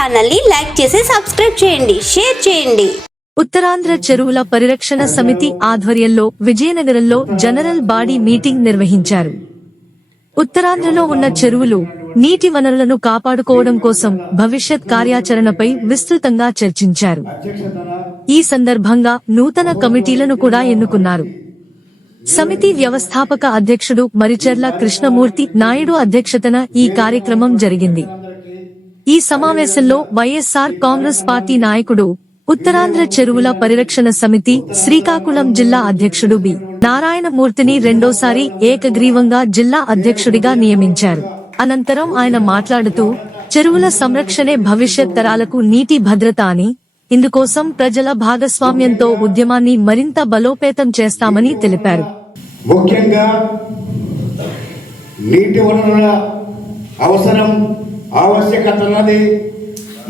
Channel ని like చేసి subscribe చేయండి, షేర్ చేయండి. ఉత్తరాంధ్ర చెరువుల పరిరక్షణ సమితి ఆధ్వర్యంలో విజయనగరంలో జనరల్ బాడీ మీటింగ్ నిర్వహించారు. ఉత్తరాంధ్రలో ఉన్న చెరువులు, నీటి వనరులను కాపాడుకోవడం కోసం భవిష్యత్ కార్యాచరణపై విస్తృతంగా చర్చించారు. ఈ సందర్భంగా నూతన కమిటీలను కూడా ఎన్నుకున్నారు. సమితి వ్యవస్థాపక అధ్యక్షుడు మరిచెర్ల కృష్ణమూర్తి నాయుడు అధ్యక్షతన ఈ కార్యక్రమం జరిగింది. ఈ సమావేశంలో వైఎస్ఆర్ కాంగ్రెస్ పార్టీ నాయకుడు, ఉత్తరాంధ్ర చెరువుల పరిరక్షణ సమితి శ్రీకాకుళం జిల్లా అధ్యక్షుడు బి. నారాయణమూర్తిని రెండోసారి ఏకగ్రీవంగా జిల్లా అధ్యక్షుడిగా నియమించారు. అనంతరం ఆయన మాట్లాడుతూ, చెరువుల సంరక్షణే భవిష్యత్ తరాలకు నీటి భద్రత అని, ఇందుకోసం ప్రజల భాగస్వామ్యంతో ఉద్యమాన్ని మరింత బలోపేతం చేస్తామని తెలిపారు. ముఖ్యంగా నీటి వనరుల అవసరం, ఆవశ్యకత అన్నది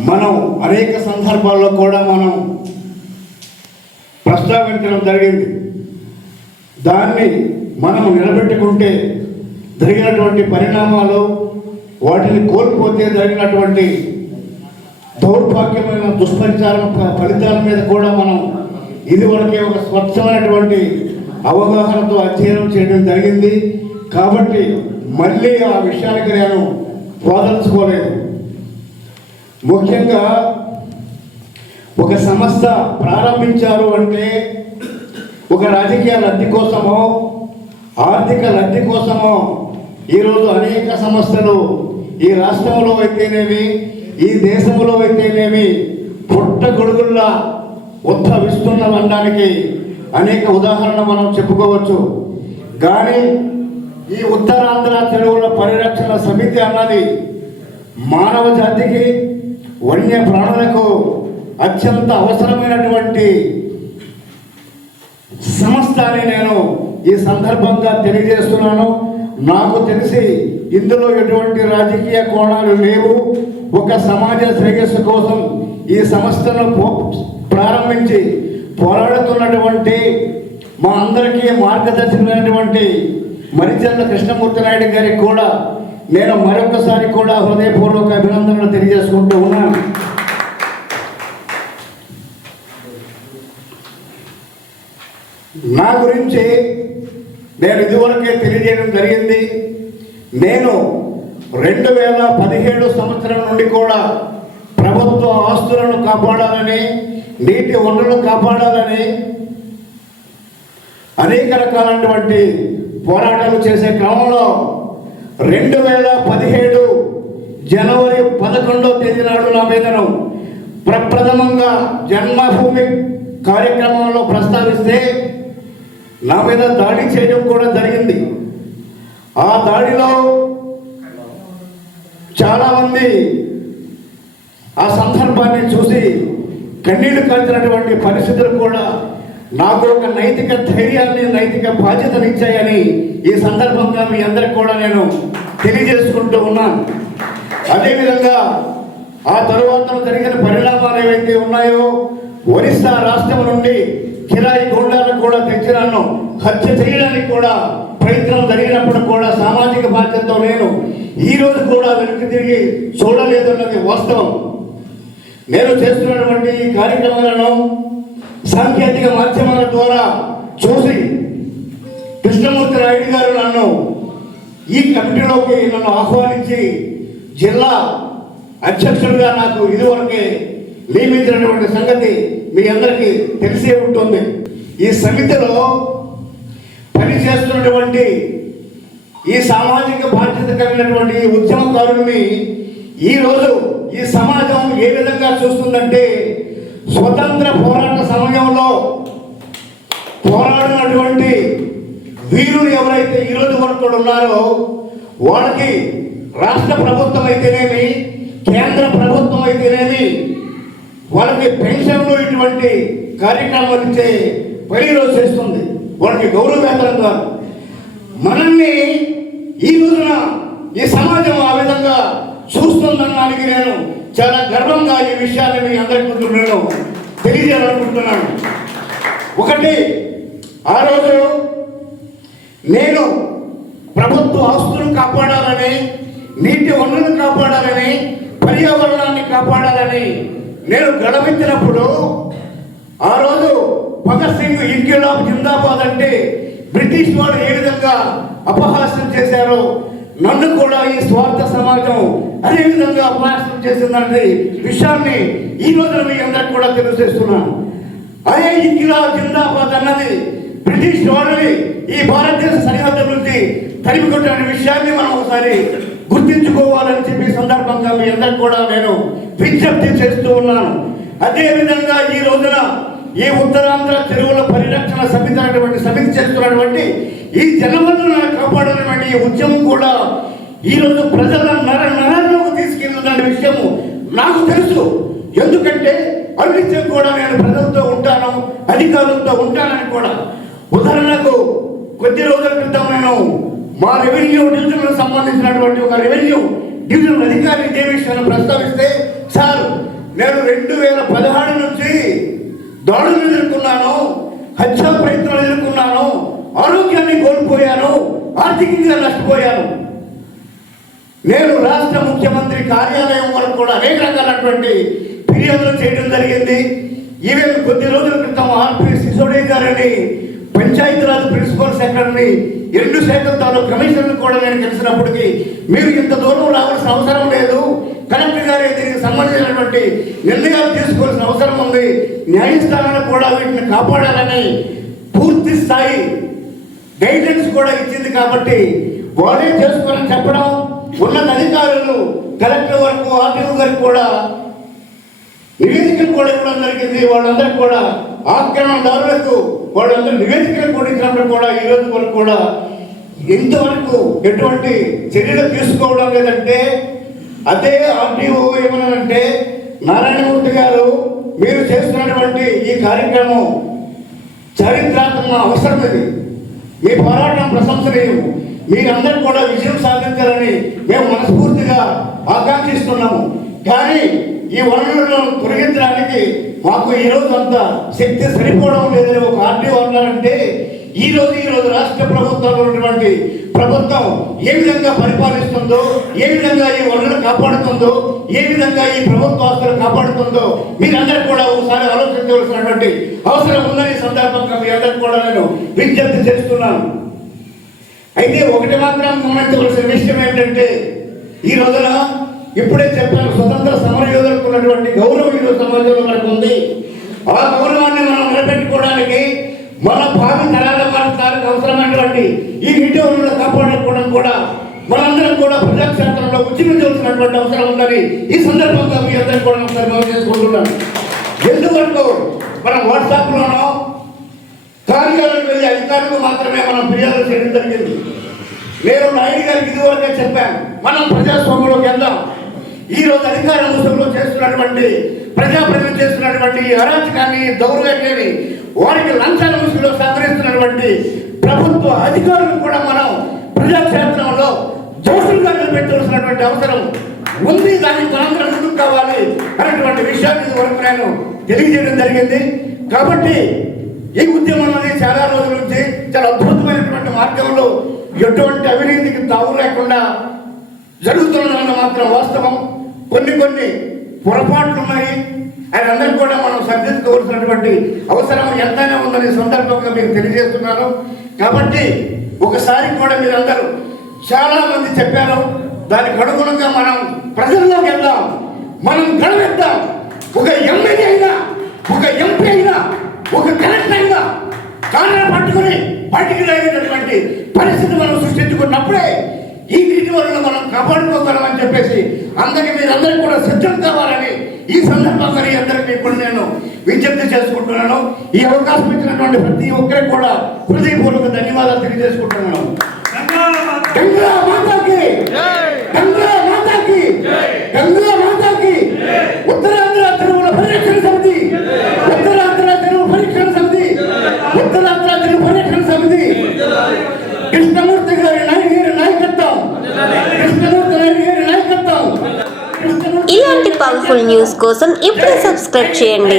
మనం అనేక సందర్భాల్లో కూడా మనం ప్రస్తావించడం జరిగింది. దాన్ని మనం నిలబెట్టుకుంటే జరిగినటువంటి పరిణామాలు, వాటిని కోల్పోతే జరిగినటువంటి దౌర్భాగ్యమైన దుష్పరిచారం ఫలితాల మీద కూడా మనం ఇదివరకే ఒక స్వచ్ఛమైనటువంటి అవగాహనతో అధ్యయనం చేయడం జరిగింది. కాబట్టి మళ్ళీ ఆ విషయానికి నేను పోదలుచుకోలేదు. ముఖ్యంగా ఒక సంస్థ ప్రారంభించారు అంటే ఒక రాజకీయ లబ్ధి కోసమో, ఆర్థిక లబ్ధి కోసమో ఈరోజు అనేక సంస్థలు ఈ రాష్ట్రంలో అయితేనేమి, ఈ దేశంలో అయితేనేమి పుట్టగొడుగుల్లా ఉద్భవిస్తున్నదనడానికి అనేక ఉదాహరణలు మనం చెప్పుకోవచ్చు. కానీ ఈ ఉత్తరాంధ్ర చెరువుల పరిరక్షణ సమితి అన్నది మానవ జాతికి, వన్య ప్రాణులకు అత్యంత అవసరమైనటువంటి సంస్థ అని నేను ఈ సందర్భంగా తెలియజేస్తున్నాను. నాకు తెలిసి ఇందులో ఎటువంటి రాజకీయ కోణాలు లేవు. ఒక సమాజ శ్రేయస్సు కోసం ఈ సంస్థను ప్రారంభించి పోరాడుతున్నటువంటి మా అందరికీ మార్గదర్శకులైనటువంటి మరిచెర్ల కృష్ణమూర్తి నాయుడు గారికి కూడా నేను మరొకసారి కూడా హృదయపూర్వక అభినందనలు తెలియజేసుకుంటూ ఉన్నాను. నా గురించి నేను ఇదివరకే తెలియజేయడం జరిగింది. నేను 2017 సంవత్సరం నుండి కూడా ప్రభుత్వ ఆస్తులను కాపాడాలని, నీటి వనరులను కాపాడాలని అనేక రకాలైనటువంటి పోరాటాలు చేసే క్రమంలో 2017 జనవరి 11వ తేదీ నాడు నా మీదను ప్రప్రథమంగా జన్మభూమి కార్యక్రమంలో ప్రస్తావిస్తే నా మీద దాడి చేయడం కూడా జరిగింది. ఆ దాడిలో చాలామంది ఆ సందర్భాన్ని చూసి కన్నీళ్లు కాల్చినటువంటి పరిస్థితులు కూడా నాకు ఒక నైతిక ధైర్యాన్ని, నైతిక బాధ్యతను ఇచ్చాయని ఈ సందర్భంగా మీ అందరికి కూడా నేను తెలియజేసుకుంటూ ఉన్నాను. అదేవిధంగా ఆ తరువాత జరిగిన పరిణామాలు ఏవైతే ఉన్నాయో, ఒరిస్సా రాష్ట్రం నుండి కిరాయి గూండాలను కూడా తెచ్చి నన్ను హత్య చేయడానికి కూడా ప్రయత్నం జరిగినప్పుడు కూడా సామాజిక బాధ్యతతో నేను ఈరోజు కూడా వెనక్కి తిరిగి చూడలేదన్నది వాస్తవం. నేను చేస్తున్నటువంటి ఈ కార్యక్రమాలను సాంకేతిక మాధ్యమాల ద్వారా చూసి కృష్ణమూర్తి నాయుడు గారు నన్ను ఈ కమిటీలోకి ఆహ్వానించి జిల్లా అధ్యక్షుడిగా నాకు ఇదివరకే నియమించినటువంటి సంగతి మీ అందరికీ తెలిసే ఉంటుంది. ఈ సమితిలో పనిచేస్తున్నటువంటి ఈ సామాజిక బాధ్యత కలిగినటువంటి ఉద్యమకారుల్ని ఈరోజు ఈ సమాజం ఏ విధంగా చూస్తుందంటే, స్వతంత్ర పోరాట సమయంలో పోరాడినటువంటి వీరులు ఎవరైతే ఈరోజు వరకు ఉన్నారో వాళ్ళకి రాష్ట్ర ప్రభుత్వం అయితేనేమి, కేంద్ర ప్రభుత్వం అయితేనేమి వాళ్ళకి పెన్షన్లు ఇటువంటి కార్యక్రమాలు ఇచ్చే పని రోజు చేస్తుంది. వాళ్ళకి గౌరవ వేతనం ద్వారా మనల్ని ఈ రోజున ఈ సమాజం ఆ విధంగా చూస్తుందనడానికి నేను చాలా గర్వంగా ఈ విషయాన్ని మీ అందరికీ నేను తెలియజేయాలనుకుంటున్నాను. ఒకటి, ఆ రోజు నేను ప్రభుత్వ ఆస్తులను కాపాడాలని, నీటి వనరులను కాపాడాలని పర్యావరణాన్ని కాపాడాలని నేను గడవించినప్పుడు ఆ రోజు భగత్ సింగ్ ఇంకిలాబ్ జిందాబాద్ అంటే బ్రిటిష్ వాడు ఏ విధంగా అపహాస్యం చేశారో నన్ను కూడా ఈ స్వార్థ సమాజం అదే విధంగా అపహాస్యం చేసిందనే విషయాన్ని ఈ రోజున మీ అందరికి కూడా తెలియజేస్తున్నాను. అదే ఇంకిలాబ్ జిందాబాద్ అన్నది బ్రిటిష్ వాడిని ఈ భారతదేశ సరిహద్దు నుంచి తరిమికొట్టిన విషయాన్ని మనం ఒకసారి గుర్తించుకోవాలని చెప్పి సందర్భంగా మీ అందరికి కూడా నేను విజ్ఞప్తి చేస్తూ ఉన్నాను. అదేవిధంగా ఈ రోజున ఈ ఉత్తరాంధ్ర చెరువుల పరిరక్షణ సమితి చేస్తున్నటువంటి ఈ జలవనరులను కాపాడాలనేటువంటి ఈ ఉద్యమం కూడా ఈ రోజు ప్రజల నరాల్లోకి తీసుకెళ్తున్న విషయము నాకు తెలుసు. ఎందుకంటే అవినీతి కూడా నేను ప్రజలతో ఉంటాను, అధికారులతో ఉంటానని కూడా. ఉదాహరణకు కొద్ది రోజుల క్రితం నేను మా రెవెన్యూ డివిజన్కు సంబంధించినటువంటి ఒక రెవెన్యూ డివిజన్ అధికారి ఇదే విషయాన్ని ప్రస్తావిస్తే, సార్ నేను 2016 నుంచి దాడులు ఎదుర్కొన్నాను, హత్యా ప్రయత్నాలు ఎదుర్కొన్నాను, ఆరోగ్యాన్ని కోల్పోయాను, ఆర్థికంగా నష్టపోయాను. నేను రాష్ట్ర ముఖ్యమంత్రి కార్యాలయం వరకు కూడా అనేక రకాలైనటువంటి ఫిర్యాదులు చేయడం జరిగింది. ఈవెన్ కొద్ది రోజుల క్రితం ఆర్పి సిసోడే గారిని పంచాయతీరాజ్ ప్రిన్సిపల్ సెక్రటరీ 2 శాఖల తాలూకు కమిషనర్లు కూడా నేను కలిసినప్పటికీ మీరు ఇంత దూరం రావాల్సిన అవసరం లేదు, కలెక్టర్ గారే దీనికి సంబంధించినటువంటి నిర్ణయాలు తీసుకోవాల్సిన అవసరం ఉంది, న్యాయస్థానాలు కూడా వీటిని కాపాడాలని పూర్తి స్థాయి గైడెన్స్ కూడా ఇచ్చింది. కాబట్టి వాళ్ళే చేసుకోవాలని చెప్పడం, ఉన్నత అధికారులు కలెక్టర్ వరకు ఆర్టీఓ గారికి కూడా నివేదికలు కూడా ఇవ్వడం జరిగింది. వాళ్ళందరికీ కూడా ఆక్రమణదారులకు వాళ్ళందరూ నివేదికలు కూడా ఇచ్చినప్పుడు కూడా ఈ రోజు వరకు కూడా ఇంతవరకు ఎటువంటి చర్యలు తీసుకోవడం లేదంటే, అదే ఆర్టీఓ ఏమన్నారంటే, నారాయణమూర్తి గారు మీరు చేస్తున్నటువంటి ఈ కార్యక్రమం చారిత్రాత్మక అవసరం, ఇది మీ పోరాటం ప్రశంసనీయం, మీరందరూ కూడా విజయం సాధించాలని మేము మనస్ఫూర్తిగా ఆకాంక్షిస్తున్నాము. కానీ ఈ వనరులను తొలగించడానికి మాకు ఈరోజు అంత శక్తి సరిపోవడం లేదని ఒక ఆర్టీఓ అన్నారంటే, ఈ రోజు రాష్ట్ర ప్రభుత్వంలో ఉన్నటువంటి ప్రభుత్వం ఏ విధంగా పరిపాలిస్తుందో, ఏ విధంగా ఈ వనరులు కాపాడుతుందో, ఏ విధంగా ఈ ప్రభుత్వ ఆస్తులు కాపాడుతుందో మీరందరూ కూడా ఒకసారి ఆలోచించవలసినటువంటి అవసరం ఉందని సందర్భంగా మీ అందరికీ కూడా నేను విజ్ఞప్తి చేస్తున్నాను. అయితే ఒకటి మాత్రం గమనించవలసిన విషయం ఏంటంటే, ఈ రోజున ఇప్పుడే చెప్పాను, స్వతంత్ర సమర యోధులకు ఉన్నటువంటి గౌరవం ఈరోజు సమాజంలో మనకు ఉంది. ఆ గౌరవాన్ని మనం నిలబెట్టుకోవడానికి మన భావి తరాల వారికి అవసరమైనటువంటి ఈ నీటి వనరులను కాపాడుకోవడం కూడా మనందరం కూడా ప్రజాక్షేత్రంలో ఉద్యమించవలసినటువంటి అవసరం ఉందని ఈ సందర్భంగా మీ అందరికీ కూడా ఒకసారి మనం చేసుకుంటున్నాను. ఎందుకంటూ మనం వాట్సాప్లోనో కార్యాలయం వెళ్ళి అధికారులకు మాత్రమే మనం ఫిర్యాదులు చేయడం జరిగింది. నేను నాయుడు గారికి ఇదివరకే చెప్పాను, మనం ప్రజాస్వామ్యంలోకి వెళ్దాం. ఈ రోజు అధికార ముసుగులో చేస్తున్నటువంటి ప్రజాప్రతినిధులు చేస్తున్నటువంటి ఈ అరాచకాన్ని, దౌర్జన్యాన్ని, వారికి లంచాల ముసుగులో సహకరిస్తున్నటువంటి ప్రభుత్వ అధికారులు కూడా మనం ప్రజాక్షేత్రంలో దోషులుగా నిలబెట్టవలసినటువంటి అవసరం ఉంది. దానికి మనందరం ముందుకు కావాలి అనేటువంటి విషయాన్ని ఇదివరకు నేను తెలియజేయడం జరిగింది. కాబట్టి ఈ ఉద్యమం అనేది చాలా రోజుల నుంచి చాలా అద్భుతమైనటువంటి మార్గంలో ఎటువంటి అవినీతికి తావు లేకుండా జరుగుతున్నదన్న మాత్రం వాస్తవం. కొన్ని పొరపాట్లు ఉన్నాయి, అందరికీ కూడా మనం సరిదిద్దుకోవాల్సినటువంటి అవసరం ఎంతైనా ఉందని సందర్భంగా మీకు తెలియజేస్తున్నాను. కాబట్టి ఒకసారి కూడా మీరందరూ చాలా మంది చెప్పారు, దానికి అనుగుణంగా మనం ప్రజల్లోకి వెళ్దాం, మనం గడవెద్దాం. ఒక ఎమ్మెల్యే అయినా, ఒక ఎంపీ అయినా, ఒక కలెక్టర్ అయినా కారణం పట్టుకుని బయటికి రాయేటటువంటి పరిస్థితి మనం సృష్టించుకున్నప్పుడే ఈ నీటి వనరులను మనం కాపాడుకోగలమని చెప్పేసి మీరందరూ కూడా సిద్ధం కావాలని ఈ సందర్భంగా అందరికీ ఇప్పుడు నేను విజ్ఞప్తి చేసుకుంటున్నాను. ఈ అవకాశం ఇచ్చినటువంటి ప్రతి ఒక్కరికి కూడా హృదయపూర్వక ధన్యవాదాలు తెలియజేసుకుంటున్నాను. గంగా మాతాకి, గంగా మాతాకి, గంగా మాతాకి. ఉత్తరాంధ్ర చెరువుల పరిరక్షణ సమితి, ఉత్తరాంధ్ర చెరువు పరిరక్షణ సమితి, ఉత్తరాంధ్ర చెరువు పరిరక్షణ సమితి, కృష్ణమూర్తి గారి నాయకత్వం, కృష్ణమూర్తి గారి నాయకత్వం. ఇలాంటి పవర్ఫుల్ న్యూస్ కోసం ఇప్పుడే సబ్స్క్రైబ్ చేయండి.